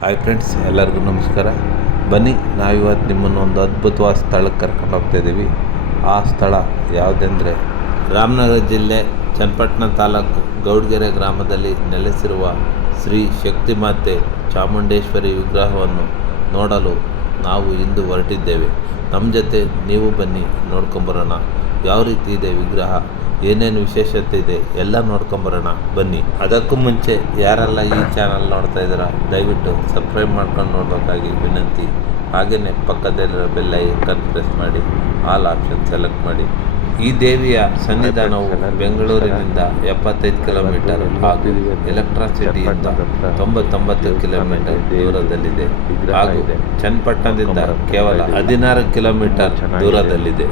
Hi friends ಎಲ್ಲರಿಗೂ ನಮಸ್ಕಾರ. ಬನ್ನಿ ನಾವಿವತ್ತು ನಿಮ್ಮನ್ನು ಒಂದು ಅದ್ಭುತವಾದ ಸ್ಥಳಕ್ಕೆ ಕರ್ಕೊಂಡು ಹೋಗ್ತಾ ಇದ್ದೀವಿ. ಆ ಸ್ಥಳ ಯಾವುದೆಂದರೆ ರಾಮನಗರ ಜಿಲ್ಲೆ ಚನ್ನಪಟ್ಟಣ ತಾಲೂಕು ಗೌಡ್ಗೆರೆ ಗ್ರಾಮದಲ್ಲಿ ನೆಲೆಸಿರುವ ಶ್ರೀ ಶಕ್ತಿಮಾತೆ ಚಾಮುಂಡೇಶ್ವರಿ ವಿಗ್ರಹವನ್ನು ನೋಡಲು ನಾವು ಇಂದು ಹೊರಟಿದ್ದೇವೆ. ನಮ್ಮ ಜೊತೆ ನೀವು ಬನ್ನಿ ನೋಡ್ಕೊಂಬರೋಣ. ಯಾವ ರೀತಿ ಇದೆ ವಿಗ್ರಹ? ಏನೇನು ವಿಶೇಷತೆ ಇದೆ? ಎಲ್ಲ ನೋಡ್ಕೊಂಬರೋಣ. ಬನ್ನಿ. ಅದಕ್ಕೂ ಮುಂಚೆ ಯಾರೆಲ್ಲ ಈ ಚಾನಲ್ ನೋಡ್ತಾ ಇದ್ದೀರಾ, ದಯವಿಟ್ಟು ಸಬ್ಸ್ಕ್ರೈಬ್ ಮಾಡ್ಕೊಂಡು ನೋಡಬೇಕಾಗಿ ವಿನಂತಿ. ಹಾಗೆಯೇ ಪಕ್ಕದಲ್ಲಿರೋ ಬೆಲ್ ಐಕನ್ ಪ್ರೆಸ್ ಮಾಡಿ ಆಲ್ ಆಪ್ಷನ್ ಸೆಲೆಕ್ಟ್ ಮಾಡಿ. ಈ ದೇವಿಯ ಸನ್ನಿಧಾನವು ಬೆಂಗಳೂರಿನಿಂದ ಎಪ್ಪತ್ತೈದು ಕಿಲೋಮೀಟರ್ ಹಾಗೂ ಎಲೆಕ್ಟ್ರಾಸಿಟಿಯಿಂದ ತೊಂಬತ್ತೊಂಬತ್ತು ಕಿಲೋಮೀಟರ್ ದೂರದಲ್ಲಿದೆ ಹಾಗೂ ಚನ್ನಪಟ್ಟಣದಿಂದ ಕೇವಲ ಹದಿನಾರು ಕಿಲೋಮೀಟರ್ ದೂರದಲ್ಲಿದೆ.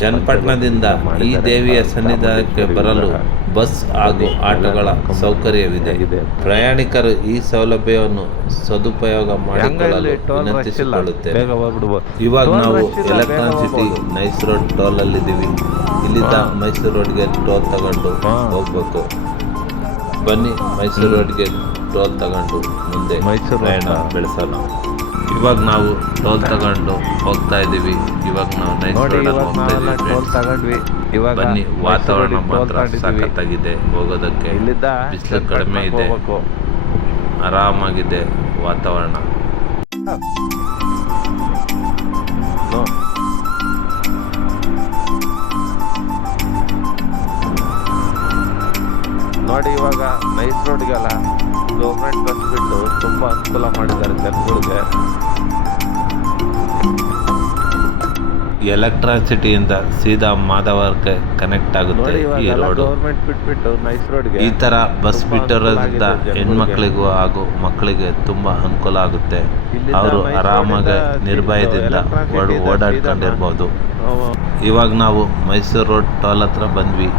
ಚನ್ನಪಟ್ಟಣದಿಂದ ಈ ದೇವಿಯ ಸನ್ನಿಧಾನಕ್ಕೆ ಬರಲು ಬಸ್ ಹಾಗೂ ಆಟೋಗಳ ಸೌಕರ್ಯವಿದೆ. ಪ್ರಯಾಣಿಕರು ಈ ಸೌಲಭ್ಯವನ್ನು ಸದುಪಯೋಗ ಮಾಡಿಕೊಳ್ಳಲು ವಿನಂತಿಸಿಕೊಳ್ಳುತ್ತೇವೆ ಇವಾಗ ನಾವು Electronic City NICE road toll ಅಲ್ಲಿದ್ದೀವಿ ಇಲ್ಲಿಂದ ಮೈಸೂರು ರೋಡ್ಗೆ ಟೋಲ್ ತಗೊಂಡು ಹೋಗ್ಬೇಕು. ಬನ್ನಿ ಮೈಸೂರು ರೋಡ್ಗೆ ಟೋಲ್ ತಗೊಂಡು ಮುಂದೆ ಮೈಸೂರು ಪ್ರಯಾಣ? ಬೆಳೆಸೋಣ. ಇವಾಗ ನಾವು ಟೋಲ್ ತಗೊಂಡು ಹೋಗ್ತಾ ಇದ್ದೀವಿ. ಇವಾಗ ನಾವು ಟೋಲ್. ತಗೊಂಡ್ವಿ. ಇವಾಗ ಬನ್ನಿ ವಾತಾವರಣ ಮಾತ್ರ. ಸಖತ್ತಾಗಿದೆ. ಹೋಗೋದಕ್ಕೆ ಇಲ್ಲಿದ್ದ ಬಿಸಿಲು ಕಡಿಮೆ ಇದೆ. ಆರಾಮಾಗಿದೆ ವಾತಾವರಣ. ಅನುಕೂಲ ಮಾಡಿದ್ದಾರೆ ಜನಗಳಿಗೆ ಎಲೆಕ್ಟ್ರಿಸಿಟಿಯಿಂದ ಸೀದಾ ಮಾಧವರ್ಗೆ ಕನೆಕ್ಟ್ ಆಗುತ್ತೆ ಈ ಇವಾಗ ರೋಡು ಗೌರ್ಮೆಂಟ್ ಬಿಟ್ಬಿಟ್ಟು ನೈಸ್ ರೋಡ್ಗೆ ಈ ತರ ಬಸ್ ಬಿಟ್ಟಿರೋದ್ರಿಂದ. ಹೆಣ್ಮಕ್ಳಿಗೂ ಹಾಗೂ ಮಕ್ಕಳಿಗೆ ತುಂಬಾ ಅನುಕೂಲ ಆಗುತ್ತೆ. ಅವರು ಆರಾಮಾಗಿ ನಿರ್ಭಯದಿಂದ ಓಡಾಡ್ಕೊಂಡಿರ್ಬೋದು. ಇವಾಗ ನಾವು ಮೈಸೂರು ರೋಡ್ ಟೋಲ್ ಹತ್ರ ಬಂದ್ವಿ.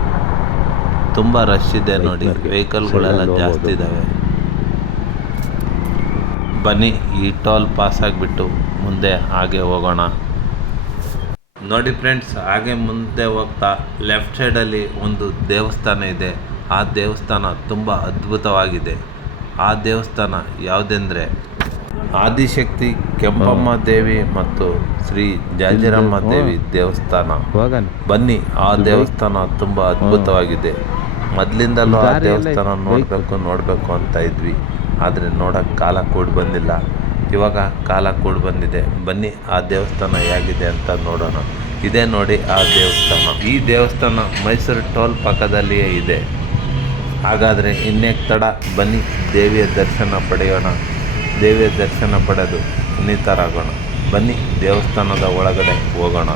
ತುಂಬಾ ರಶ್ ಇದೆ ನೋಡಿ. ವೆಹಿಕಲ್ಗಳೆಲ್ಲ ಜಾಸ್ತಿ ಹೋಗ್ಬೋದು. ಬನ್ನಿ ಈ ಟೋಲ್ ಪಾಸ್ ಆಗಿಬಿಟ್ಟು ಮುಂದೆ ಹಾಗೆ ಹೋಗೋಣ. ನೋಡಿ ಫ್ರೆಂಡ್ಸ್ ಹಾಗೆ ಮುಂದೆ ಹೋಗ್ತಾ ಲೆಫ್ಟ್ ಸೈಡಲ್ಲಿ ಒಂದು ದೇವಸ್ಥಾನ ಇದೆ. ಆ ದೇವಸ್ಥಾನ ತುಂಬ ಅದ್ಭುತವಾಗಿದೆ. ಆ ದೇವಸ್ಥಾನ ಯಾವುದೆಂದರೆ ಆದಿಶಕ್ತಿ ಕೆಂಪಮ್ಮ ದೇವಿ ಮತ್ತು ಶ್ರೀ ಜಾಜಿರಮ್ಮ ದೇವಿ ದೇವಸ್ಥಾನ. ಬನ್ನಿ ಆ ದೇವಸ್ಥಾನ ತುಂಬ ಅದ್ಭುತವಾಗಿದೆ. ಮೊದಲಿಂದಲೂ ಆ ದೇವಸ್ಥಾನ ಬೈಕ್ ನೋಡಬೇಕು ನೋಡಬೇಕು ಅಂತ ಇದ್ವಿ. ಆದರೆ ನೋಡೋಕ್ಕೆ ಕಾಲ ಕೂಡಿ ಬಂದಿಲ್ಲ. ಇವಾಗ ಕಾಲ ಕೂಡಿ ಬಂದಿದೆ. ಬನ್ನಿ, ಆ ದೇವಸ್ಥಾನ ಹೇಗಿದೆ ಅಂತ ನೋಡೋಣ. ಇದೇ ನೋಡಿ ಆ ದೇವಸ್ಥಾನ. ಈ ದೇವಸ್ಥಾನ ಮೈಸೂರು ಟೋಲ್ ಪಕ್ಕದಲ್ಲಿಯೇ ಇದೆ. ಹಾಗಾದರೆ ಇನ್ನೇಕ್ ತಡ ಬನ್ನಿ, ದೇವಿಯ ದರ್ಶನ ಪಡೆಯೋಣ. ದೇವಿಯ ದರ್ಶನ ಪಡೆದು ಪುನೀತರಾಗೋಣ. ಬನ್ನಿ, ದೇವಸ್ಥಾನದ ಒಳಗಡೆ ಹೋಗೋಣ.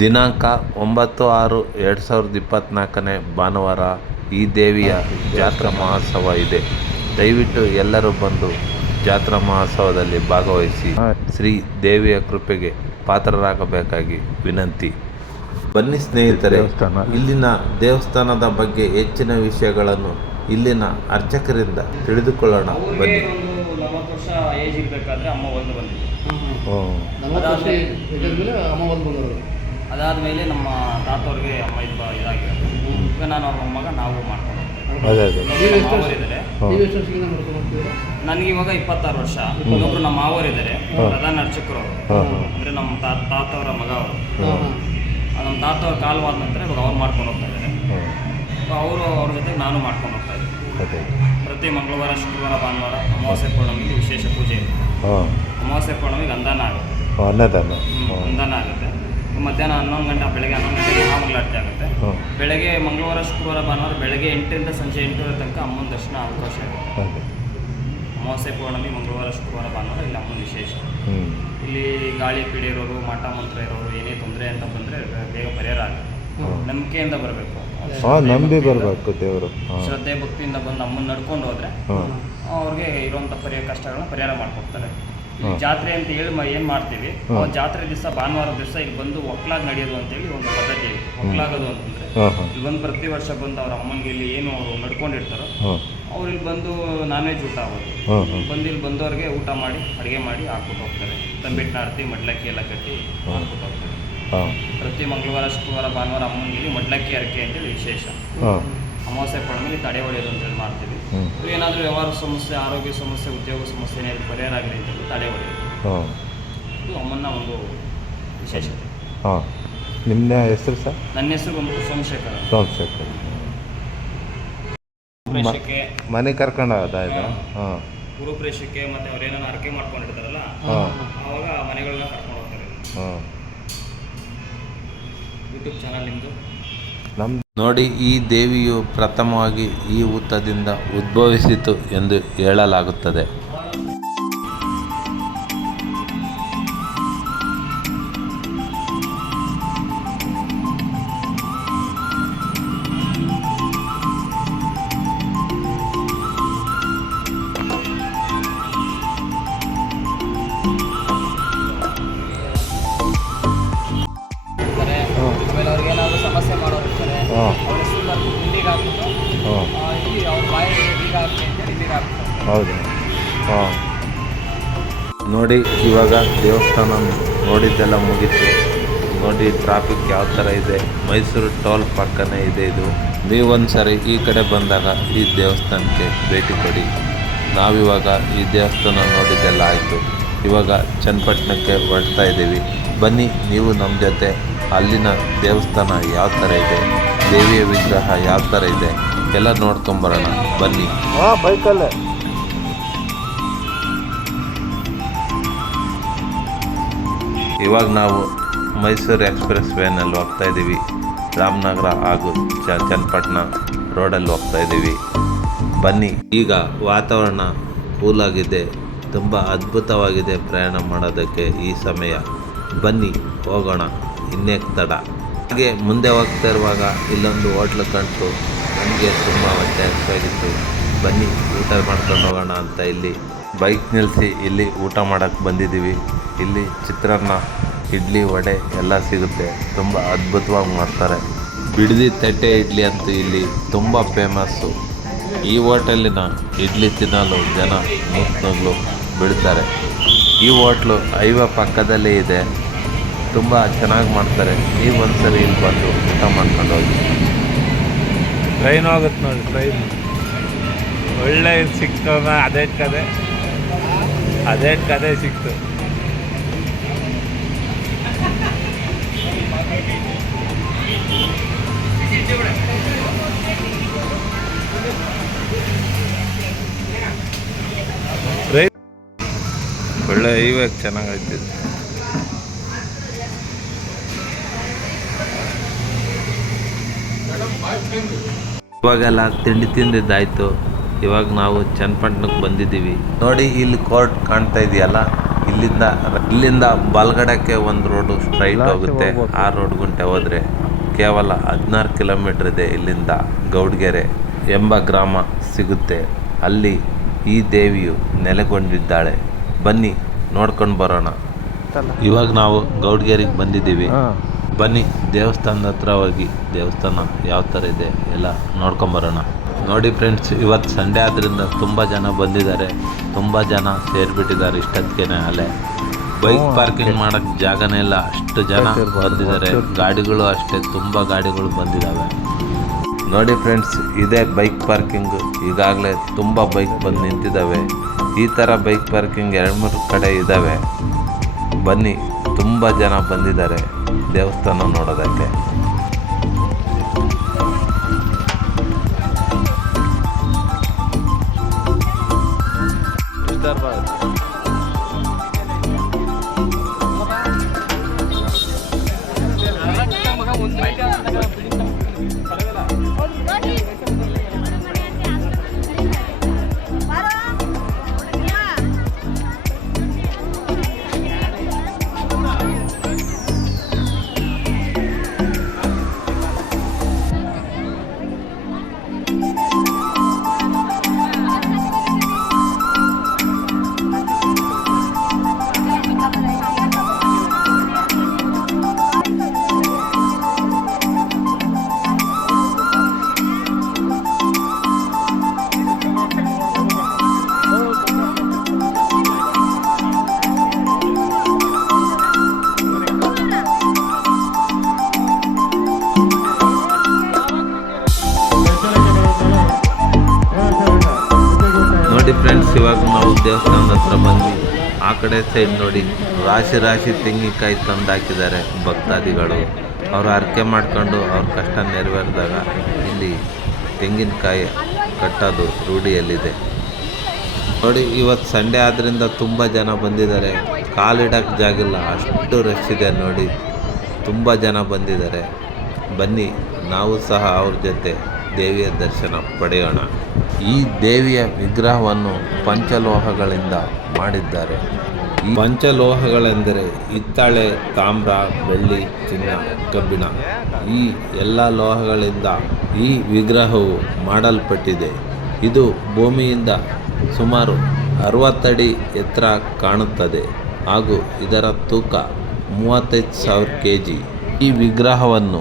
ದಿನಾಂಕ ಒಂಬತ್ತು ಆರು ಎರಡು ಸಾವಿರದ ಇಪ್ಪತ್ತ್ನಾಲ್ಕನೇ ಭಾನುವಾರ ಈ ದೇವಿಯ ಜಾತ್ರಾ ಮಹೋತ್ಸವ ಇದೆ. ದಯವಿಟ್ಟು ಎಲ್ಲರೂ ಬಂದು ಜಾತ್ರಾ ಮಹೋತ್ಸವದಲ್ಲಿ ಭಾಗವಹಿಸಿ. ಶ್ರೀ ದೇವಿಯ ಕೃಪೆಗೆ ಪಾತ್ರರಾಗಬೇಕಾಗಿ ವಿನಂತಿ. ಬನ್ನಿ ಸ್ನೇಹಿತರೆ ದೇವಸ್ಥಾನ. ಇಲ್ಲಿನ ದೇವಸ್ಥಾನದ ಬಗ್ಗೆ ಹೆಚ್ಚಿನ ವಿಷಯಗಳನ್ನು ಇಲ್ಲಿನ ಅರ್ಚಕರಿಂದ ತಿಳಿದುಕೊಳ್ಳೋಣ. ಬನ್ನಿ. ವರ್ಷ ಏಜ್ ಇರಬೇಕಾದ್ರೆ ಅಮ್ಮ ಒಂದು ಬಂದಿದ್ದು ನಲವತ್ತು ವರ್ಷ ಇದ್ದಾದ್ಮೇಲೆ ಅಮ್ಮ ಒಂದು ಬಂದವರು ಅದಾದಮೇಲೆ ನಮ್ಮ ತಾತವ್ರಿಗೆ ಅಮ್ಮ ಇದು ಇದಾಗಿರೋದು ಈಗ ನಾನು ಅವ್ರ ಮಗ ನಾವು ಮಾಡ್ಕೊಂಡು ಅದೇ ಅದೇ. ನೀವು ಎಷ್ಟು ವರ್ಷದಿಂದ ನನಗೆ ಇವಾಗ ಇಪ್ಪತ್ತಾರು ವರ್ಷ. ಇನ್ನೊಬ್ರು ನಮ್ಮ ಮಾವರಿದ್ದಾರೆ ಪ್ರಧಾನ ಅರ್ಚಕರು ಅವರು. ಅಂದ್ರೆ ನಮ್ಮ ತಾತ ತಾತವರ ಮಗ ಅವರು. ನಮ್ಮ ತಾತವ್ರ ಕಾಲವಾದ ನಂತರ ಇವಾಗ ಅವ್ರು ಮಾಡ್ಕೊಂಡು ಹೋಗ್ತಾ ಇದ್ದಾರೆ ಅವರು ಅವ್ರ ಜೊತೆ ನಾನು ಮಾಡ್ಕೊಂಡು ಹೋಗ್ತಾ ಇದ್ದೀನಿ. ಅದೇ. ಪ್ರತಿ ಮಂಗಳವಾರ ಶುಕ್ರವಾರ ಭಾನುವಾರ ಅಮಾವಾಸ್ಯ ಪೌರ್ಣಮಿಗೆ ವಿಶೇಷ ಪೂಜೆ ಇದೆ ಹಾಂ. ಅಮಾವಾಸ್ಯೆ ಪೌರ್ಣಮಿಗೆ ಅಂದಾನ ಆಗುತ್ತೆ. ಅಂದಾನ ಹ್ಮ್, ಆಗುತ್ತೆ. ಮಧ್ಯಾಹ್ನ ಹನ್ನೊಂದು ಗಂಟೆ ಬೆಳಗ್ಗೆ ಹನ್ನೊಂದು ಗಂಟೆಗೆ ಮಹಾಮಂಗಳಾರತಿ ಆಗುತ್ತೆ. ಬೆಳಗ್ಗೆ ಮಂಗಳವಾರ ಶುಕ್ರವಾರ ಭಾನುವಾರ ಬೆಳಗ್ಗೆ ಎಂಟರಿಂದ ಸಂಜೆ ಎಂಟೂವರೆ ತನಕ ಅಮ್ಮನ ದರ್ಶನ ಅವಕಾಶ ಇರುತ್ತೆ ಅಮಾವಾಸ್ಯೆ ಪೌರ್ಣಮಿ ಮಂಗಳವಾರ ಶುಕ್ರವಾರ ಭಾನುವಾರ ಇಲ್ಲಿ ಅಮ್ಮನ ವಿಶೇಷ. ಇಲ್ಲಿ ಗಾಳಿ ಪೀಡೆ ಇರೋರು ಮಾಟ ಮಂತ್ರ ಇರೋರು ಏನೇ ತೊಂದರೆ ಅಂತ ಬಂದರೆ ಬೇಗ ಪರಿಹಾರ ಆಗುತ್ತೆ. ನಂಬಿಕೆಯಿಂದ ಬರಬೇಕು. ನಂಬಿ ಬರಬೇಕು ದೇವರು. ಶ್ರದ್ಧೆ ಭಕ್ತಿಯಿಂದ ಬಂದು ಅಮ್ಮನ ನಡ್ಕೊಂಡು ಹೋದ್ರೆ ಅವ್ರಿಗೆ ಇರುವಂಥ ಪರಿಹಾರ ಕಷ್ಟಗಳನ್ನ ಪರಿಹಾರ ಮಾಡ್ಕೊಡ್ತಾರೆ. ಜಾತ್ರೆ ಅಂತ ಹೇಳಿ ಏನ್ ಮಾಡ್ತೀವಿ. ಜಾತ್ರೆ ದಿವಸ ಭಾನುವಾರ ದಿವಸ ಇಲ್ಲಿ ಬಂದು ಒಕ್ಲಾಗ್ ನಡೆಯೋದು ಅಂತೇಳಿ ಒಂದು ಪದ್ಧತಿ ಇದೆ. ಒಕ್ಲಾಗೋದು ಅಂತಂದ್ರೆ ಇಲ್ಲಿ ಬಂದು ಪ್ರತಿ ವರ್ಷ ಬಂದು ಅವ್ರ ಅಮ್ಮನಿಗೆ ಇಲ್ಲಿ ಏನು ಅವರು ನಡ್ಕೊಂಡಿರ್ತಾರೋ ಅವ್ರು ಇಲ್ಲಿ ಬಂದು ನಾನ್ ವೆಜ್ ಊಟ ಆಗೋದು. ಬಂದು ಇಲ್ಲಿ ಬಂದವ್ರಿಗೆ ಊಟ ಮಾಡಿ ಅಡುಗೆ ಮಾಡಿ ಹಾಕ್ಬಿಟ್ಟು ಹೋಗ್ತಾರೆ. ತಂಬಿಟ್ಟು ಆರತಿ ಮಡ್ಲಕ್ಕಿ ಎಲ್ಲ ಕಟ್ಟಿ ಹಾಕ್ಬಿಟ್ಟು ಹೋಗ್ತಾರೆ. ಪ್ರತಿ ಮಂಗಳವಾರ ಶುಕ್ರವಾರ ಭಾನುವಾರ ಅಮ್ಮನಿಗೆ ಮಡ್ಲಕ್ಕಿ ಅರಕೆ ಅಂತೇಳಿ ವಿಶೇಷ. ಅಮಾವಾಸ್ಯೆ ಪಡಮೇಲೆ ತಡೆ ಹೊಡೆಯೋದು ಅಂತೇಳಿ ಮಾಡ್ತೀವಿ. ಏನಾದರೂ ವ್ಯವಹಾರ ಸಮಸ್ಯೆ ಆರೋಗ್ಯ ಸಮಸ್ಯೆ ಉದ್ಯೋಗ ಸಮಸ್ಯೆ ಏನಾದರೂ ಪರಿಹಾರ ಆಗಲಿ ಅಂತೇಳಿ ತಡೆ ಹೊಡೆಯೋದು. ಹಾಂ ಇದು ಅಮ್ಮನ ಒಂದು ವಿಶೇಷತೆ. ಹಾಂ ನಿಮ್ಮ ಹೆಸರು ಸರ್? ನನ್ನ ಹೆಸರು ಬಂದು ಸೋಮಶೇಖರ್ ಅಂತ. ಸೋಮಶೇಖರ್. ಪ್ರೇಷಕ್ಕೆ ಮನೆ ಕರ್ಕೊಂಡು ಹೋದ ಇದು? ಹಾಂ ಗುರು ಪ್ರೇಷಕ್ಕೆ ಮತ್ತೆ ಅವ್ರು ಏನಾದ್ರು ಅರಕೆ ಮಾಡ್ಕೊಂಡಿರ್ತಾರಲ್ಲ ಹಾಂ ಆವಾಗ ಮನೆಗಳನ್ನ ಕರ್ಕೊಂಡು ಹೋಗ್ತಾರೆ. ಹಾಂ ಯೂಟ್ಯೂಬ್ ಚಾನಲ್ ನಿಮ್ಮದು ನಮ್ಮ ನೋಡಿ ಈ ದೇವಿಯು ಪ್ರಥಮವಾಗಿ ಈ ಊತದಿಂದ ಉದ್ಭವಿಸಿತು ಎಂದು ಹೇಳಲಾಗುತ್ತದೆ. ದೇವಸ್ಥಾನ ನೋಡಿದ್ದೆಲ್ಲ ಮುಗೀತು. ನೋಡಿ ಟ್ರಾಫಿಕ್ ಯಾವ ಥರ ಇದೆ. ಮೈಸೂರು ಟೋಲ್ ಪಕ್ಕನೇ ಇದೆ ಇದು. ನೀವು ಸರಿ ಈ ಕಡೆ ಬಂದಾಗ ಈ ದೇವಸ್ಥಾನಕ್ಕೆ ಭೇಟಿ ಕೊಡಿ. ನಾವಿವಾಗ ಈ ದೇವಸ್ಥಾನ ನೋಡಿದ್ದೆಲ್ಲ ಆಯಿತು. ಇವಾಗ ಚನ್ನಪಟ್ಟಣಕ್ಕೆ ಹೊರಡ್ತಾ ಇದ್ದೀವಿ. ಬನ್ನಿ, ನೀವು ನಮ್ಮ ಜೊತೆ ಅಲ್ಲಿನ ದೇವಸ್ಥಾನ ಯಾವ ಥರ ಇದೆ, ದೇವಿಯ ವಿಗ್ರಹ ಯಾವ ಥರ ಇದೆ, ಎಲ್ಲ ನೋಡ್ಕೊಂಬರೋಣ ಬನ್ನಿ. ಬೈಕಲ್ಲೇ. ಇವಾಗ ನಾವು ಮೈಸೂರು ಎಕ್ಸ್ಪ್ರೆಸ್ ವೇನಲ್ಲಿ ಹೋಗ್ತಾ ಇದ್ದೀವಿ. ರಾಮನಗರ ಹಾಗೂ ಚನ್ನಪಟ್ಟಣ ರೋಡಲ್ಲಿ ಹೋಗ್ತಾ ಇದ್ದೀವಿ. ಬನ್ನಿ. ಈಗ ವಾತಾವರಣ ಕೂಲಾಗಿದೆ. ತುಂಬ ಅದ್ಭುತವಾಗಿದೆ ಪ್ರಯಾಣ ಮಾಡೋದಕ್ಕೆ ಈ ಸಮಯ. ಬನ್ನಿ, ಹೋಗೋಣ. ಇನ್ನೇ ತಡ. ಹಾಗೆ ಮುಂದೆ ಹೋಗ್ತಾ ಇರುವಾಗ ಇಲ್ಲೊಂದು ಹೋಟ್ಲು ಕಂಡು ನನಗೆ ತುಂಬ ಹೊಟ್ಟೆ ಹಸಿವಾಗಿತ್ತು. ಬನ್ನಿ, ಊಟ ಮಾಡ್ಕೊಂಡು ಹೋಗೋಣ ಅಂತ ಇಲ್ಲಿ. ಬೈಕ್ ನಿಲ್ಲಿಸಿ ಇಲ್ಲಿ ಊಟ ಮಾಡೋಕ್ಕೆ ಬಂದಿದ್ದೀವಿ. ಇಲ್ಲಿ ಚಿತ್ರಾನ್ನ, ಇಡ್ಲಿ, ವಡೆ ಎಲ್ಲ ಸಿಗುತ್ತೆ. ತುಂಬ ಅದ್ಭುತವಾಗಿ ಮಾಡ್ತಾರೆ. ಬಿಡದಿ ತಟ್ಟೆ ಇಡ್ಲಿ ಅಂತೂ ಇಲ್ಲಿ ತುಂಬ ಫೇಮಸ್ಸು ಈ ಹೋಟೆಲಿನ ಇಡ್ಲಿ ತಿನ್ನಲು ಜನ ನೂತ್ನಗಳು ಬಿಡ್ತಾರೆ. ಈ ಹೋಟ್ಲು ಐವ ಪಕ್ಕದಲ್ಲೇ ಇದೆ. ತುಂಬ ಚೆನ್ನಾಗಿ ಮಾಡ್ತಾರೆ. ನೀವು ಒಂದ್ಸರಿ ಇಲ್ಲಿ ಬಂದು ಊಟ ಮಾಡ್ಕೊಂಡು ಹೋಗಿ. ಟ್ರೈನ್ ಹೋಗುತ್ತೆ ನೋಡಿ ಟ್ರೈನ್ ಒಳ್ಳೆ ಸಿಕ್ತದ, ಅದೇ ಕದೆ. ಅದೇ ಕದೆ ಸಿಕ್ತು. ಹೈವೇ ಚೆನ್ನಾಗೈತೆ. ಇವಾಗೆಲ್ಲ ತಿಂಡಿ ತಿಂದಿದ್ದಾಯ್ತು. ಇವಾಗ ನಾವು ಚನ್ನಪಟ್ಟಣಕ್ಕೆ ಬಂದಿದ್ದೀವಿ. ನೋಡಿ ಇಲ್ಲಿ ಕೋರ್ಟ್ ಕಾಣ್ತಾ ಇದೆಯಲ್ಲ? ಇಲ್ಲಿಂದ ಇಲ್ಲಿಂದ ಬಲ್ಗಡಕ್ಕೆ ಒಂದು ರೋಡು ಸ್ಟ್ರೈಟ್ ಹೋಗುತ್ತೆ. ಆ ರೋಡ್ ಗುಂಟೆ ಹೋದ್ರೆ ಕೇವಲ ಹದಿನಾರು ಕಿಲೋಮೀಟರ್ ಇದೆ ಇಲ್ಲಿಂದ ಗೌಡ್ಗೆರೆ ಎಂಬ ಗ್ರಾಮ ಸಿಗುತ್ತೆ. ಅಲ್ಲಿ ಈ ದೇವಿಯು ನೆಲೆಗೊಂಡಿದ್ದಾಳೆ. ಬನ್ನಿ ನೋಡ್ಕೊಂಡು ಬರೋಣ. ಇವಾಗ ನಾವು ಗೌಡ್ಗೇರಿಗೆ ಬಂದಿದ್ದೀವಿ. ಬನ್ನಿ ದೇವಸ್ಥಾನದ ಹತ್ರ ಹೋಗಿ. ದೇವಸ್ಥಾನ ಯಾವ ಥರ ಇದೆ ಎಲ್ಲ ನೋಡ್ಕೊಂಬರೋಣ ನೋಡಿ ಫ್ರೆಂಡ್ಸ್ ಇವತ್ತು ಸಂಡೇ ಆದ್ದರಿಂದ ತುಂಬ ಜನ ಬಂದಿದ್ದಾರೆ. ತುಂಬ ಜನ ಸೇರಿಬಿಟ್ಟಿದ್ದಾರೆ ಇಷ್ಟೊತ್ತಿಗೆ ಅಲ್ಲೇ. ಬೈಕ್ ಪಾರ್ಕಿಂಗ್ ಮಾಡೋಕ್ಕೆ ಜಾಗನೇ ಇಲ್ಲ. ಅಷ್ಟು ಜನ ಬಂದಿದ್ದಾರೆ. ಗಾಡಿಗಳು ಅಷ್ಟೇ ತುಂಬ ಗಾಡಿಗಳು ಬಂದಿದ್ದಾವೆ ನೋಡಿ ಫ್ರೆಂಡ್ಸ್ ಇದೇ ಬೈಕ್ ಪಾರ್ಕಿಂಗ್ ಈಗಾಗಲೇ ತುಂಬ ಬೈಕ್ ಬಂದು ನಿಂತಿದ್ದಾವೆ ಈ ಥರ ಬೈಕ್ ಪಾರ್ಕಿಂಗ್ ಎರಡು ಮೂರು ಕಡೆ ಇದ್ದಾವೆ ಬನ್ನಿ ತುಂಬ ಜನ ಬಂದಿದ್ದಾರೆ ದೇವಸ್ಥಾನ ನೋಡೋದಕ್ಕೆ. ಕಡೆ ಸೈಡ್ ನೋಡಿ, ರಾಶಿ ರಾಶಿ ತೆಂಗಿನಕಾಯಿ ತಂದು ಹಾಕಿದ್ದಾರೆ ಭಕ್ತಾದಿಗಳು. ಅವರು ಹರಕೆ ಮಾಡ್ಕೊಂಡು ಅವ್ರ ಕಷ್ಟ ನೆರವೇರಿದಾಗ ಇಲ್ಲಿ ತೆಂಗಿನಕಾಯಿ ಕಟ್ಟೋದು ರೂಢಿಯಲ್ಲಿದೆ. ನೋಡಿ, ಇವತ್ತು ಸಂಡೆ ಆದ್ದರಿಂದ ತುಂಬ ಜನ ಬಂದಿದ್ದಾರೆ. ಕಾಲಿಡೋಕ್ಕೆ ಜಾಗಿಲ್ಲ ಅಷ್ಟು ರಶ್ ಇದೆ ನೋಡಿ. ತುಂಬ ಜನ ಬಂದಿದ್ದಾರೆ. ಬನ್ನಿ, ನಾವು ಸಹ ಅವ್ರ ಜೊತೆ ದೇವಿಯ ದರ್ಶನ ಪಡೆಯೋಣ. ಈ ದೇವಿಯ ವಿಗ್ರಹವನ್ನು ಪಂಚಲೋಹಗಳಿಂದ ಮಾಡಿದ್ದಾರೆ. ಪಂಚಲೋಹಗಳೆಂದರೆ ಹಿತ್ತಾಳೆ, ತಾಮ್ರ, ಬೆಳ್ಳಿ, ಚಿನ್ನ, ಕಬ್ಬಿಣ. ಈ ಎಲ್ಲ ಲೋಹಗಳಿಂದ ಈ ವಿಗ್ರಹವು ಮಾಡಲ್ಪಟ್ಟಿದೆ. ಇದು ಭೂಮಿಯಿಂದ ಸುಮಾರು ಅರವತ್ತಡಿ ಎತ್ತರ ಕಾಣುತ್ತದೆ ಹಾಗೂ ಇದರ ತೂಕ ಮೂವತ್ತೈದು ಸಾವಿರ ಕೆ ಜಿ ಈ ವಿಗ್ರಹವನ್ನು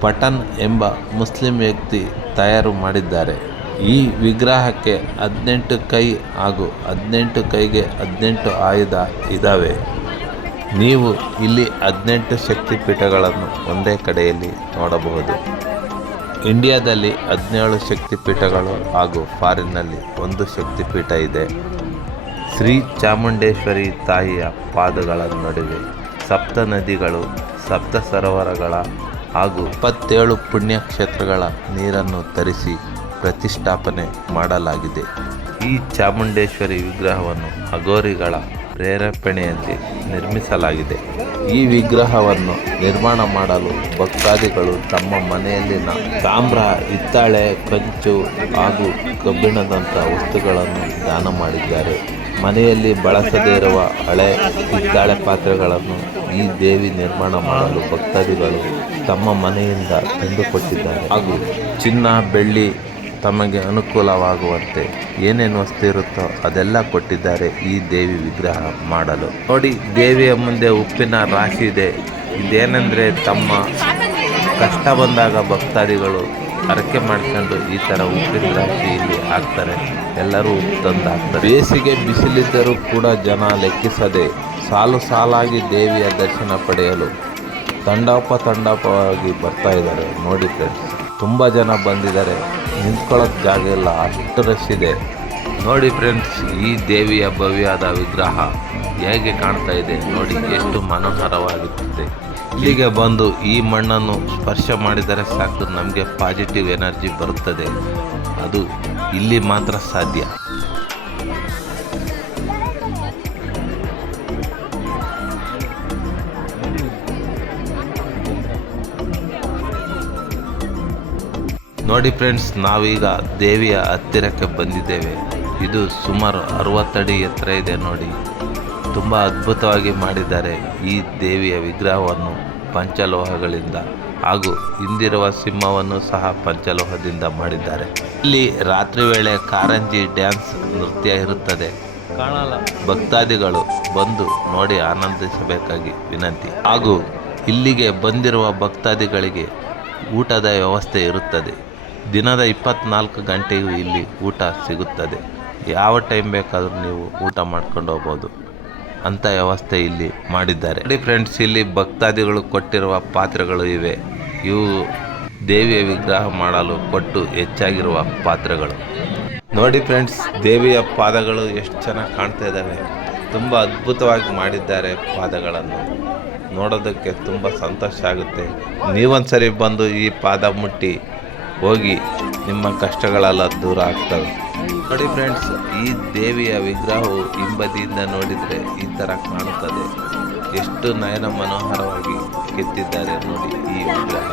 ಪಟನ್ ಎಂಬ ಮುಸ್ಲಿಂ ವ್ಯಕ್ತಿ ತಯಾರು ಮಾಡಿದ್ದಾರೆ. ಈ ವಿಗ್ರಹಕ್ಕೆ ಹದಿನೆಂಟು ಕೈ ಹಾಗೂ ಹದಿನೆಂಟು ಕೈಗೆ ಹದಿನೆಂಟು ಆಯುಧ ಇದ್ದಾವೆ. ನೀವು ಇಲ್ಲಿ ಹದಿನೆಂಟು ಶಕ್ತಿಪೀಠಗಳನ್ನು ಒಂದೇ ಕಡೆಯಲ್ಲಿ ನೋಡಬಹುದು. ಇಂಡಿಯಾದಲ್ಲಿ ಹದಿನೇಳು ಶಕ್ತಿಪೀಠಗಳು ಹಾಗೂ ಫಾರಿನ್ನಲ್ಲಿ ಒಂದು ಶಕ್ತಿಪೀಠ ಇದೆ. ಶ್ರೀ ಚಾಮುಂಡೇಶ್ವರಿ ತಾಯಿಯ ಪಾದಗಳ ನಡುವೆ ಸಪ್ತ ನದಿಗಳು, ಸಪ್ತ ಸರೋವರಗಳ ಹಾಗೂ ಇಪ್ಪತ್ತೇಳು ಪುಣ್ಯಕ್ಷೇತ್ರಗಳ ನೀರನ್ನು ತರಿಸಿ ಪ್ರತಿಷ್ಠಾಪನೆ ಮಾಡಲಾಗಿದೆ. ಈ ಚಾಮುಂಡೇಶ್ವರಿ ವಿಗ್ರಹವನ್ನು ಅಘೋರಿಗಳ ಪ್ರೇರೇಪಣೆಯಲ್ಲಿ ನಿರ್ಮಿಸಲಾಗಿದೆ. ಈ ವಿಗ್ರಹವನ್ನು ನಿರ್ಮಾಣ ಮಾಡಲು ಭಕ್ತಾದಿಗಳು ತಮ್ಮ ಮನೆಯಲ್ಲಿನ ತಾಮ್ರ, ಹಿತ್ತಾಳೆ, ಕಂಚು ಹಾಗೂ ಕಬ್ಬಿಣದಂಥ ವಸ್ತುಗಳನ್ನು ದಾನ ಮಾಡಿದ್ದಾರೆ. ಮನೆಯಲ್ಲಿ ಬಳಸದೇ ಇರುವ ಹಳೆ ಹಿತ್ತಾಳೆ ಪಾತ್ರೆಗಳನ್ನು ಈ ದೇವಿ ನಿರ್ಮಾಣ ಮಾಡಲು ಭಕ್ತಾದಿಗಳು ತಮ್ಮ ಮನೆಯಿಂದ ತಂದುಕೊಟ್ಟಿದ್ದಾರೆ. ಹಾಗೂ ಚಿನ್ನ, ಬೆಳ್ಳಿ ತಮಗೆ ಅನುಕೂಲವಾಗುವಂತೆ ಏನೇನು ವಸ್ತು ಇರುತ್ತೋ ಅದೆಲ್ಲ ಕೊಟ್ಟಿದ್ದಾರೆ ಈ ದೇವಿ ವಿಗ್ರಹ ಮಾಡಲು. ನೋಡಿ, ದೇವಿಯ ಮುಂದೆ ಉಪ್ಪಿನ ರಾಶಿ ಇದೆ. ಇದೇನೆಂದರೆ ತಮ್ಮ ಕಷ್ಟ ಬಂದಾಗ ಭಕ್ತಾದಿಗಳು ಹರಕೆ ಮಾಡ್ಕೊಂಡು ಈ ಥರ ಉಪ್ಪಿನ ರಾಶಿ ಇಲ್ಲಿ ಹಾಕ್ತಾರೆ. ಎಲ್ಲರೂ ತಂದು ಹಾಕ್ತಾರೆ ಬೇಸಿಗೆ ಬಿಸಿಲಿದ್ದರೂ ಕೂಡ ಜನ ಲೆಕ್ಕಿಸದೆ ಸಾಲು ಸಾಲಾಗಿ ದೇವಿಯ ದರ್ಶನ ಪಡೆಯಲು ತಂಡೋಪ ತಂಡೋಪವಾಗಿ ಬರ್ತಾ ಇದ್ದಾರೆ. ನೋಡಿ ಫ್ರೆಂಡ್ಸ್ ತುಂಬ ಜನ ಬಂದಿದ್ದಾರೆ. ನಿಂತ್ಕೊಳ್ಳೋಕ್ಕೆ ಜಾಗ ಇಲ್ಲ. ಅಷ್ಟು ರಶ್ ಇದೆ. ನೋಡಿ ಫ್ರೆಂಡ್ಸ್ ಈ ದೇವಿಯ ಭವ್ಯವಾದ ವಿಗ್ರಹ ಹೇಗೆ ಕಾಣ್ತಾ ಇದೆ. ನೋಡಿ ಎಷ್ಟು ಮನೋಹರವಾಗುತ್ತದೆ ಇಲ್ಲಿಗೆ ಬಂದು ಈ ಮಣ್ಣನ್ನು ಸ್ಪರ್ಶ ಮಾಡಿದರೆ ಸಾಕು. ನಮಗೆ ಪಾಸಿಟಿವ್ ಎನರ್ಜಿ ಬರುತ್ತದೆ. ಅದು ಇಲ್ಲಿ ಮಾತ್ರ ಸಾಧ್ಯ. ನೋಡಿ ಫ್ರೆಂಡ್ಸ್ ನಾವೀಗ ದೇವಿಯ ಹತ್ತಿರಕ್ಕೆ ಬಂದಿದ್ದೇವೆ. ಇದು ಸುಮಾರು ಅರವತ್ತಡಿ ಎತ್ತರ ಇದೆ ನೋಡಿ. ತುಂಬ ಅದ್ಭುತವಾಗಿ ಮಾಡಿದ್ದಾರೆ ಈ ದೇವಿಯ ವಿಗ್ರಹವನ್ನು ಪಂಚಲೋಹಗಳಿಂದ ಹಾಗೂ ಹಿಂದಿರುವ ಸಿಂಹವನ್ನು ಸಹ ಪಂಚಲೋಹದಿಂದ ಮಾಡಿದ್ದಾರೆ. ಇಲ್ಲಿ ರಾತ್ರಿ ವೇಳೆ ಕಾರಂಜಿ ಡ್ಯಾನ್ಸ್ ನೃತ್ಯ ಇರುತ್ತದೆ. ಕಾಣಲ್ಲ ಭಕ್ತಾದಿಗಳು ಬಂದು ನೋಡಿ ಆನಂದಿಸಬೇಕಾಗಿ ವಿನಂತಿ. ಹಾಗೂ ಇಲ್ಲಿಗೆ ಬಂದಿರುವ ಭಕ್ತಾದಿಗಳಿಗೆ ಊಟದ ವ್ಯವಸ್ಥೆ ಇರುತ್ತದೆ. ದಿನದ ಇಪ್ಪತ್ನಾಲ್ಕು ಗಂಟೆಯೂ ಇಲ್ಲಿ ಊಟ ಸಿಗುತ್ತದೆ. ಯಾವ ಟೈಮ್ ಬೇಕಾದರೂ ನೀವು ಊಟ ಮಾಡ್ಕೊಂಡು ಹೋಗ್ಬೋದು ಅಂಥ ವ್ಯವಸ್ಥೆ ಇಲ್ಲಿ ಮಾಡಿದ್ದಾರೆ. ನೋಡಿ ಫ್ರೆಂಡ್ಸ್ ಇಲ್ಲಿ ಭಕ್ತಾದಿಗಳು ಕೊಟ್ಟಿರುವ ಪಾತ್ರೆಗಳು ಇವೆ. ಇವು ದೇವಿಯ ವಿಗ್ರಹ ಮಾಡಲು ಕೊಟ್ಟು ಹೆಚ್ಚಾಗಿರುವ ಪಾತ್ರೆಗಳು. ನೋಡಿ ಫ್ರೆಂಡ್ಸ್ ದೇವಿಯ ಪಾದಗಳು ಎಷ್ಟು ಚೆನ್ನಾಗಿ ಕಾಣ್ತಾ ಇದ್ದಾವೆ. ತುಂಬ ಅದ್ಭುತವಾಗಿ ಮಾಡಿದ್ದಾರೆ ಪಾದಗಳನ್ನು. ನೋಡೋದಕ್ಕೆ ತುಂಬ ಸಂತೋಷ ಆಗುತ್ತೆ. ನೀವೊಂದ್ಸರಿ ಬಂದು ಈ ಪಾದ ಮುಟ್ಟಿ ಹೋಗಿ ನಿಮ್ಮ ಕಷ್ಟಗಳೆಲ್ಲ ದೂರ ಆಗ್ತವೆ. ನೋಡಿ ಫ್ರೆಂಡ್ಸ್ ಈ ದೇವಿಯ ವಿಗ್ರಹವು ಹಿಂಬದಿಯಿಂದ ನೋಡಿದರೆ ಈ ಥರ ಕಾಣುತ್ತದೆ. ಎಷ್ಟು ನಯನ ಮನೋಹರವಾಗಿ ಕೆತ್ತಿದ್ದಾರೆ ನೋಡಿ ಈ ವಿಗ್ರಹ.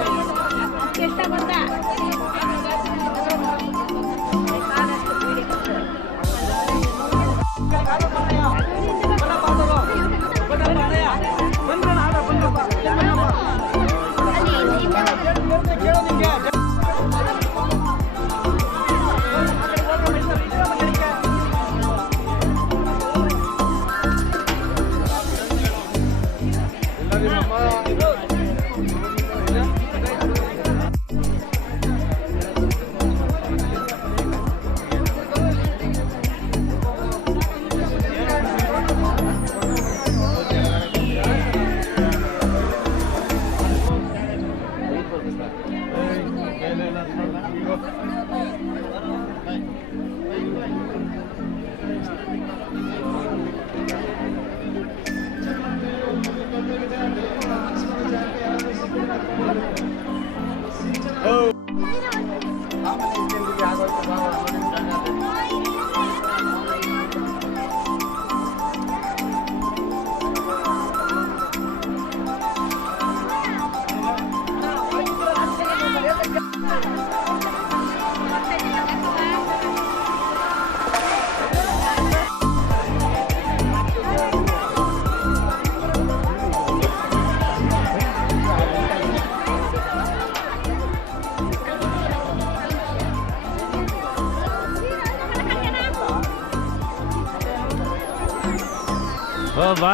ಬಾ.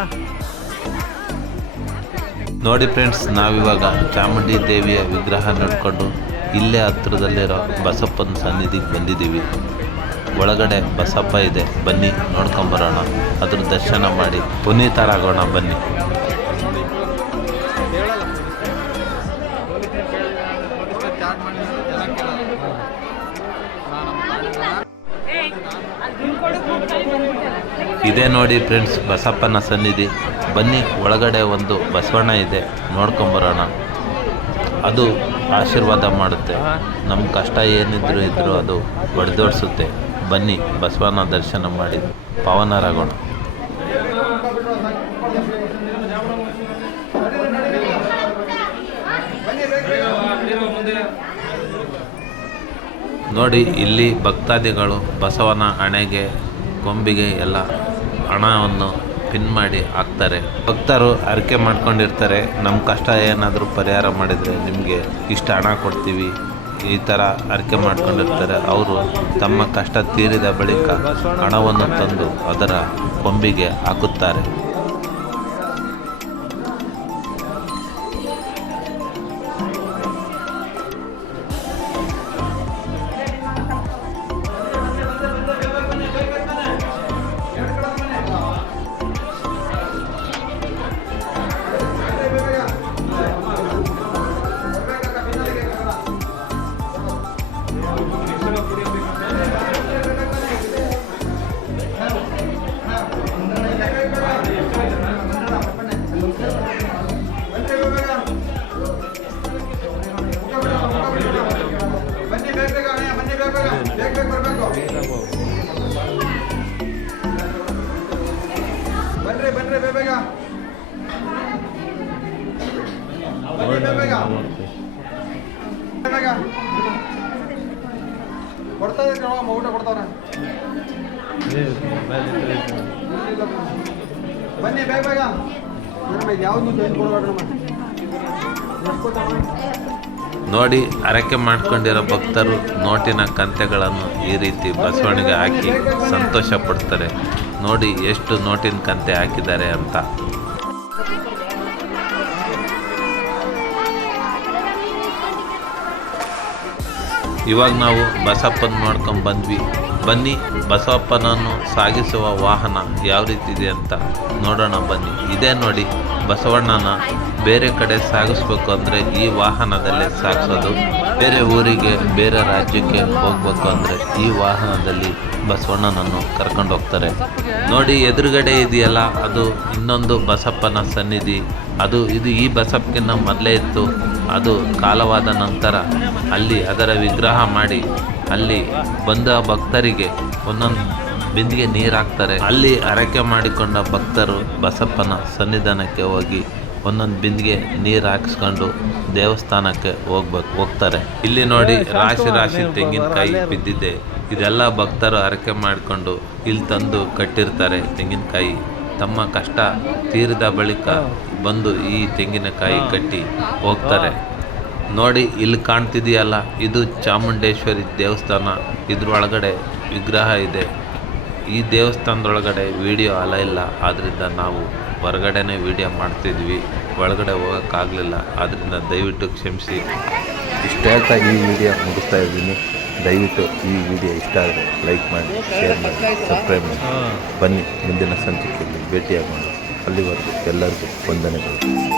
ನೋಡಿ ಫ್ರೆಂಡ್ಸ್, ನಾವಿವಾಗ ಚಾಮುಂಡಿ ದೇವಿಯ ವಿಗ್ರಹ ನೋಡಿಕೊಂಡು ಇಲ್ಲೇ ಹತ್ರದಲ್ಲಿರೋ ಬಸಪ್ಪನ ಸನ್ನಿಧಿಗೆ ಬಂದಿದ್ದೀವಿ. ಒಳಗಡೆ ಬಸಪ್ಪ ಇದೆ. ಬನ್ನಿ, ನೋಡ್ಕೊಂಬರೋಣ. ಅದ್ರ ದರ್ಶನ ಮಾಡಿ ಪುನೀತರಾಗೋಣ, ಬನ್ನಿ. ನೋಡಿ ಫ್ರೆಂಡ್ಸ್, ಬಸಪ್ಪನ ಸನ್ನಿಧಿ. ಬನ್ನಿ, ಒಳಗಡೆ ಒಂದು ಬಸವಣ್ಣ ಇದೆ ನೋಡ್ಕೊಂಬರೋಣ ಅದು ಆಶೀರ್ವಾದ ಮಾಡುತ್ತೆ. ನಮ್ಮ ಕಷ್ಟ ಏನಿದ್ರು ಇದ್ರು ಅದು ಹೊಡೆದೋಡಿಸುತ್ತೆ ಬನ್ನಿ ಬಸವನ ದರ್ಶನ ಮಾಡಿ. ಪಾವನರಾಗೋಣ. ನೋಡಿ, ಇಲ್ಲಿ ಭಕ್ತಾದಿಗಳು ಬಸವನ ಹಣೆಗೆ ಕೊಂಬಿಗೆ ಎಲ್ಲ ಹಣವನ್ನು ಪಿನ್ ಮಾಡಿ ಹಾಕ್ತಾರೆ. ಭಕ್ತರು ಹರಕೆ ಮಾಡ್ಕೊಂಡಿರ್ತಾರೆ. ನಮ್ಮ ಕಷ್ಟ ಏನಾದರೂ ಪರಿಹಾರ ಮಾಡಿದರೆ ನಿಮಗೆ ಇಷ್ಟು ಹಣ ಕೊಡ್ತೀವಿ. ಈ ಥರ ಅರಿಕೆ ಮಾಡ್ಕೊಂಡಿರ್ತಾರೆ. ಅವರು ತಮ್ಮ ಕಷ್ಟ ತೀರಿದ ಬಳಿಕ ಹಣವನ್ನು ತಂದು ಅದರ ಕೊಂಬಿಗೆ ಹಾಕುತ್ತಾರೆ. ನೋಡಿ, ಹರಕೆ ಮಾಡ್ಕೊಂಡಿರೋ ಭಕ್ತರು ನೋಟಿನ ಕಂತೆಗಳನ್ನು ಈ ರೀತಿ ಬಸವಣಿಗೆ ಹಾಕಿ ಸಂತೋಷ ಪಡ್ತಾರೆ ನೋಡಿ ಎಷ್ಟು ನೋಟಿನ ಕಂತೆ ಹಾಕಿದ್ದಾರೆ ಅಂತ. ಇವಾಗ ನಾವು ಬಸಪ್ಪನ ಮಾಡ್ಕೊಂಡು ಬಂದ್ವಿ. ಬನ್ನಿ ಬಸವಪ್ಪನನ್ನು ಸಾಗಿಸುವ ವಾಹನ ಯಾವ ರೀತಿ ಇದೆ ಅಂತ ನೋಡೋಣ ಬನ್ನಿ. ಇದೇ ನೋಡಿ. ಬಸವಣ್ಣನ ಬೇರೆ ಕಡೆ ಸಾಗಿಸ್ಬೇಕು ಅಂದರೆ ಈ ವಾಹನದಲ್ಲಿ ಸಾಗಿಸೋದು. ಬೇರೆ ಊರಿಗೆ, ಬೇರೆ ರಾಜ್ಯಕ್ಕೆ ಹೋಗಬೇಕು ಅಂದರೆ ಈ ವಾಹನದಲ್ಲಿ ಬಸವಣ್ಣನನ್ನು ಕರ್ಕೊಂಡು ಹೋಗ್ತಾರೆ. ನೋಡಿ, ಎದುರುಗಡೆ ಇದೆಯಲ್ಲ, ಅದು ಇನ್ನೊಂದು ಬಸಪ್ಪನ ಸನ್ನಿಧಿ. ಅದು, ಇದು ಈ ಬಸಪ್ಪಕ್ಕಿಂತ ಮೊದಲೇ ಇತ್ತು. ಅದು ಕಾಲವಾದ ನಂತರ ಅಲ್ಲಿ ಅದರ ವಿಗ್ರಹ ಮಾಡಿ, ಅಲ್ಲಿ ಬಂದ ಭಕ್ತರಿಗೆ ಒಂದೊಂದು ಬಿಂದಿಗೆ ನೀರು ಹಾಕ್ತಾರೆ ಅಲ್ಲಿ ಹರಕೆ ಮಾಡಿಕೊಂಡ ಭಕ್ತರು ಬಸಪ್ಪನ ಸನ್ನಿಧಾನಕ್ಕೆ ಹೋಗಿ ಒಂದೊಂದು ಬಿಂದಿಗೆ ನೀರು ಹಾಕಿಸ್ಕೊಂಡು ದೇವಸ್ಥಾನಕ್ಕೆ ಹೋಗ್ಬೇಕು ಹೋಗ್ತಾರೆ. ಇಲ್ಲಿ ನೋಡಿ ರಾಶಿ ರಾಶಿ ತೆಂಗಿನಕಾಯಿ ಬಿದ್ದಿದೆ. ಇದೆಲ್ಲ ಭಕ್ತರು ಹರಕೆ ಮಾಡಿಕೊಂಡು ಇಲ್ಲಿ ತಂದು ಕಟ್ಟಿರ್ತಾರೆ ತೆಂಗಿನಕಾಯಿ ತಮ್ಮ ಕಷ್ಟ ತೀರಿದ ಬಳಿಕ ಬಂದು ಈ ತೆಂಗಿನಕಾಯಿ ಕಟ್ಟಿ ಹೋಗ್ತಾರೆ. ನೋಡಿ ಇಲ್ಲಿ ಕಾಣ್ತಿದೆಯಲ್ಲ ಇದು ಚಾಮುಂಡೇಶ್ವರಿ ದೇವಸ್ಥಾನ. ಇದ್ರೊಳಗಡೆ ವಿಗ್ರಹ ಇದೆ. ಈ ದೇವಸ್ಥಾನದೊಳಗಡೆ ವಿಡಿಯೋ ಅಲ ಇಲ್ಲ. ಆದ್ದರಿಂದ ನಾವು ಹೊರಗಡೆನೇ ವಿಡಿಯೋ ಮಾಡ್ತಿದ್ವಿ. ಒಳಗಡೆ ಹೋಗೋಕ್ಕಾಗಲಿಲ್ಲ ಆದ್ದರಿಂದ ದಯವಿಟ್ಟು ಕ್ಷಮಿಸಿ. ಇಷ್ಟ ಹೇಳ್ತಾ ಈ ವಿಡಿಯೋ ಮುಗಿಸ್ತಾ ಇದ್ದೀನಿ. ದಯವಿಟ್ಟು ಈ ವಿಡಿಯೋ ಇಷ್ಟ ಆದರೆ ಲೈಕ್ ಮಾಡಿ ಶೇರ್ ಮಾಡಿ ಸಬ್ಸ್ಕ್ರೈಬ್ ಮಾಡಿ. ಬನ್ನಿ ಮುಂದಿನ ಸಂಚಿಕೆಯಲ್ಲಿ ಭೇಟಿಯಾಗೋಣ. ಅಲ್ಲಿವರೆಗೂ ಎಲ್ಲರಿಗೂ ವಂದನೆಗಳು.